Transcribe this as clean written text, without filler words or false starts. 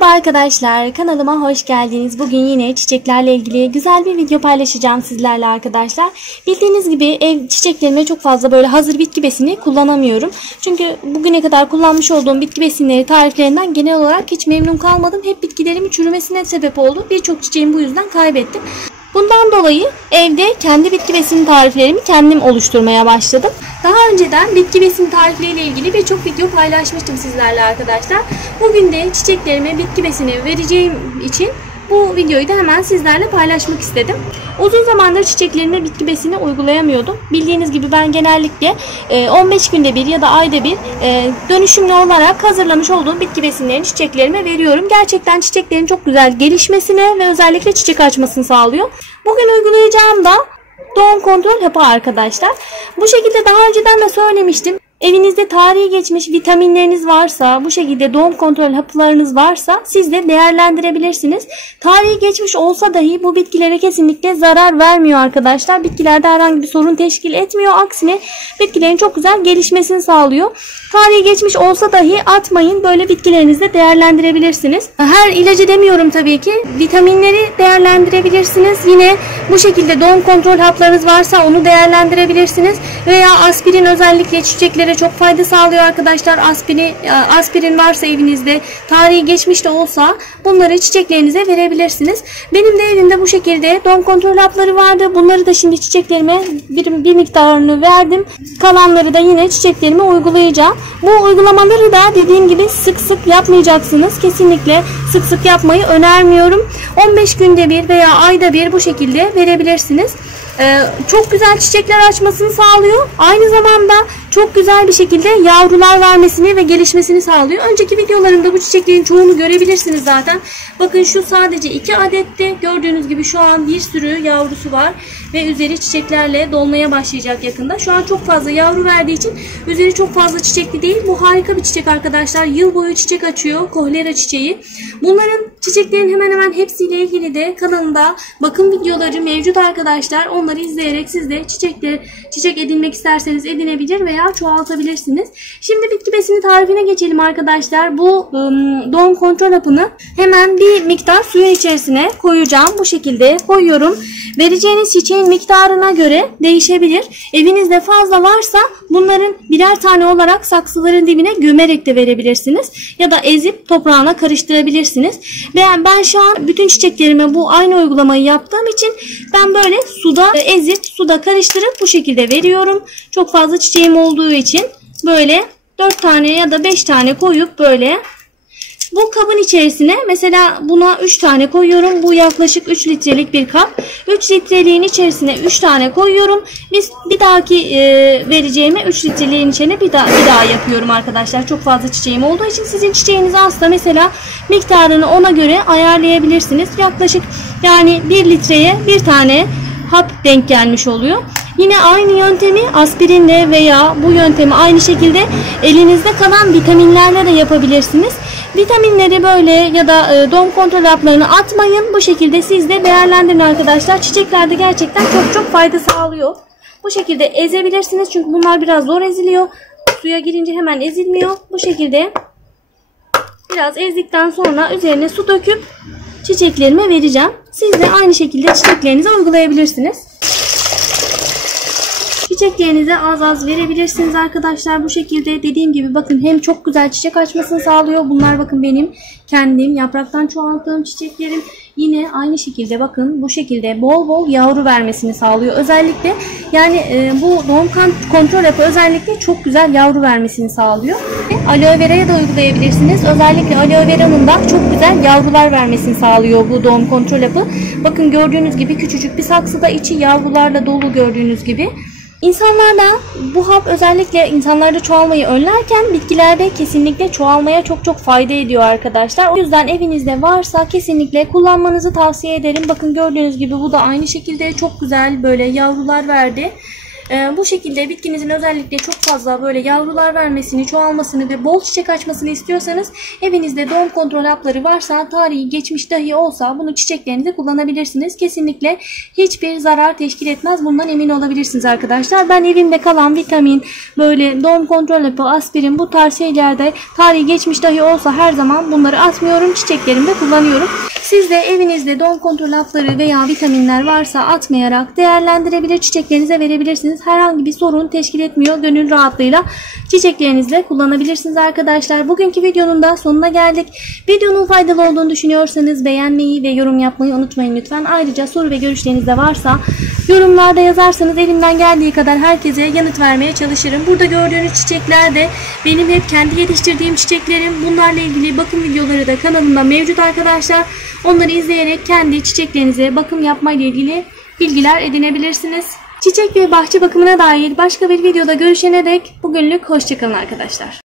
Merhaba arkadaşlar, kanalıma hoş geldiniz. Bugün yine çiçeklerle ilgili güzel bir video paylaşacağım sizlerle arkadaşlar. Bildiğiniz gibi ev çiçeklerime çok fazla böyle hazır bitki besini kullanamıyorum. Çünkü bugüne kadar kullanmış olduğum bitki besinleri tariflerinden genel olarak hiç memnun kalmadım. Hep bitkilerimin çürümesine sebep oldu. Birçok çiçeğimi bu yüzden kaybettim. Bundan dolayı evde kendi bitki besini tariflerimi kendim oluşturmaya başladım. Daha önceden bitki besini tarifleriyle ilgili birçok video paylaşmıştım sizlerle arkadaşlar. Bugün de çiçeklerime bitki besini vereceğim için bu videoyu da hemen sizlerle paylaşmak istedim. Uzun zamandır çiçeklerime bitki besini uygulayamıyordum. Bildiğiniz gibi ben genellikle 15 günde bir ya da ayda bir dönüşümlü olarak hazırlamış olduğum bitki besinlerini çiçeklerime veriyorum. Gerçekten çiçeklerin çok güzel gelişmesine ve özellikle çiçek açmasını sağlıyor. Bugün uygulayacağım da doğum kontrol hapı arkadaşlar. Bu şekilde daha önceden de söylemiştim. Evinizde tarihi geçmiş vitaminleriniz varsa, bu şekilde doğum kontrol haplarınız varsa siz de değerlendirebilirsiniz. Tarihi geçmiş olsa dahi bu bitkilere kesinlikle zarar vermiyor arkadaşlar. Bitkilerde herhangi bir sorun teşkil etmiyor. Aksine bitkilerin çok güzel gelişmesini sağlıyor. Tarihi geçmiş olsa dahi atmayın. Böyle bitkilerinizde değerlendirebilirsiniz. Her ilacı demiyorum tabii ki. Vitaminleri değerlendirebilirsiniz. Yine bu şekilde doğum kontrol haplarınız varsa onu değerlendirebilirsiniz. Veya aspirin özellikle çiçeklere çok fayda sağlıyor arkadaşlar. Aspirin varsa evinizde, tarihi geçmiş de olsa bunları çiçeklerinize verebilirsiniz. Benim de evimde bu şekilde doğum kontrol hapları vardı. Bunları da şimdi çiçeklerime bir miktarını verdim. Kalanları da yine çiçeklerime uygulayacağım. Bu uygulamaları da dediğim gibi sık sık yapmayacaksınız. Kesinlikle sık sık yapmayı önermiyorum. 15 günde bir veya ayda bir bu şekilde verebilirsiniz. Çok güzel çiçekler açmasını sağlıyor. Aynı zamanda çok güzel bir şekilde yavrular vermesini ve gelişmesini sağlıyor. Önceki videolarımda bu çiçeklerin çoğunu görebilirsiniz zaten. Bakın şu sadece 2 adetti. Gördüğünüz gibi şu an bir sürü yavrusu var. Ve üzeri çiçeklerle dolmaya başlayacak yakında. Şu an çok fazla yavru verdiği için üzeri çok fazla çiçekli değil. Bu harika bir çiçek arkadaşlar. Yıl boyu çiçek açıyor. Kohlera çiçeği. Bunların çiçeklerin hemen hemen hepsiyle ilgili de kanalımda bakım videoları mevcut arkadaşlar. Onları izleyerek siz de çiçek edinmek isterseniz edinebilir veya çoğaltabilirsiniz. Şimdi bitki besini tarifine geçelim arkadaşlar. Bu doğum kontrol hapını hemen bir miktar suyun içerisine koyacağım. Bu şekilde koyuyorum. Vereceğiniz çiçeğin miktarına göre değişebilir. Evinizde fazla varsa bunların birer tane olarak saksıların dibine gömerek de verebilirsiniz. Ya da ezip toprağına karıştırabilirsiniz. Ben şu an bütün çiçeklerime bu aynı uygulamayı yaptığım için ben böyle suda ezip suda karıştırıp bu şekilde veriyorum. Çok fazla çiçeğim olduğu için böyle 4 tane ya da 5 tane koyup böyle bu kabın içerisine mesela buna 3 tane koyuyorum. Bu yaklaşık 3 litrelik bir kap. 3 litreliğin içerisine 3 tane koyuyorum. Bir dahaki vereceğime 3 litreliğin içine bir daha yapıyorum arkadaşlar. Çok fazla çiçeğim olduğu için sizin çiçeğiniz azsa mesela miktarını ona göre ayarlayabilirsiniz. Yaklaşık yani 1 litreye bir tane hap denk gelmiş oluyor. Yine aynı yöntemi aspirinle veya bu yöntemi aynı şekilde elinizde kalan vitaminlerle de yapabilirsiniz. Vitaminleri böyle ya da doğum kontrol haplarını atmayın. Bu şekilde siz de değerlendirin arkadaşlar. Çiçeklerde gerçekten çok fayda sağlıyor. Bu şekilde ezebilirsiniz. Çünkü bunlar biraz zor eziliyor. Suya girince hemen ezilmiyor. Bu şekilde biraz ezdikten sonra üzerine su döküp çiçeklerime vereceğim. Siz de aynı şekilde çiçeklerinize uygulayabilirsiniz. Çiçeklerinize az verebilirsiniz arkadaşlar. Bu şekilde dediğim gibi bakın hem çok güzel çiçek açmasını sağlıyor. Bunlar bakın benim kendim yapraktan çoğalttığım çiçeklerim. Yine aynı şekilde bakın bu şekilde bol yavru vermesini sağlıyor. Özellikle yani bu doğum kontrol hapı özellikle çok güzel yavru vermesini sağlıyor. Aloe vera'ya da uygulayabilirsiniz. Özellikle aloe vera'nın da çok güzel yavrular vermesini sağlıyor bu doğum kontrol hapı. Bakın gördüğünüz gibi küçücük bir saksıda içi yavrularla dolu gördüğünüz gibi. İnsanlarda bu hap özellikle insanlarda çoğalmayı önlerken bitkilerde kesinlikle çoğalmaya çok fayda ediyor arkadaşlar. O yüzden evinizde varsa kesinlikle kullanmanızı tavsiye ederim. Bakın gördüğünüz gibi bu da aynı şekilde çok güzel böyle yavrular verdi. Bu şekilde bitkinizin özellikle çok fazla böyle yavrular vermesini, çoğalmasını ve bol çiçek açmasını istiyorsanız evinizde doğum kontrol hapları varsa, tarihi geçmiş dahi olsa bunu çiçeklerinize kullanabilirsiniz. Kesinlikle hiçbir zarar teşkil etmez. Bundan emin olabilirsiniz arkadaşlar. Ben evimde kalan vitamin, böyle doğum kontrol hapı, aspirin, bu tarz şeylerde tarihi geçmiş dahi olsa her zaman bunları atmıyorum. Çiçeklerimde kullanıyorum. Siz de evinizde doğum kontrol hapları veya vitaminler varsa atmayarak değerlendirebilir, çiçeklerinize verebilirsiniz. Herhangi bir sorun teşkil etmiyor. Gönül rahatlığıyla çiçeklerinizle kullanabilirsiniz arkadaşlar. Bugünkü videonun da sonuna geldik. Videonun faydalı olduğunu düşünüyorsanız beğenmeyi ve yorum yapmayı unutmayın lütfen. Ayrıca soru ve görüşleriniz de varsa yorumlarda yazarsanız elimden geldiği kadar herkese yanıt vermeye çalışırım. Burada gördüğünüz çiçekler de benim hep kendi yetiştirdiğim çiçeklerim. Bunlarla ilgili bakım videoları da kanalımda mevcut arkadaşlar. Onları izleyerek kendi çiçeklerinize bakım yapmayla ilgili bilgiler edinebilirsiniz. Çiçek ve bahçe bakımına dair başka bir videoda görüşene dek bugünlük hoşça kalın arkadaşlar.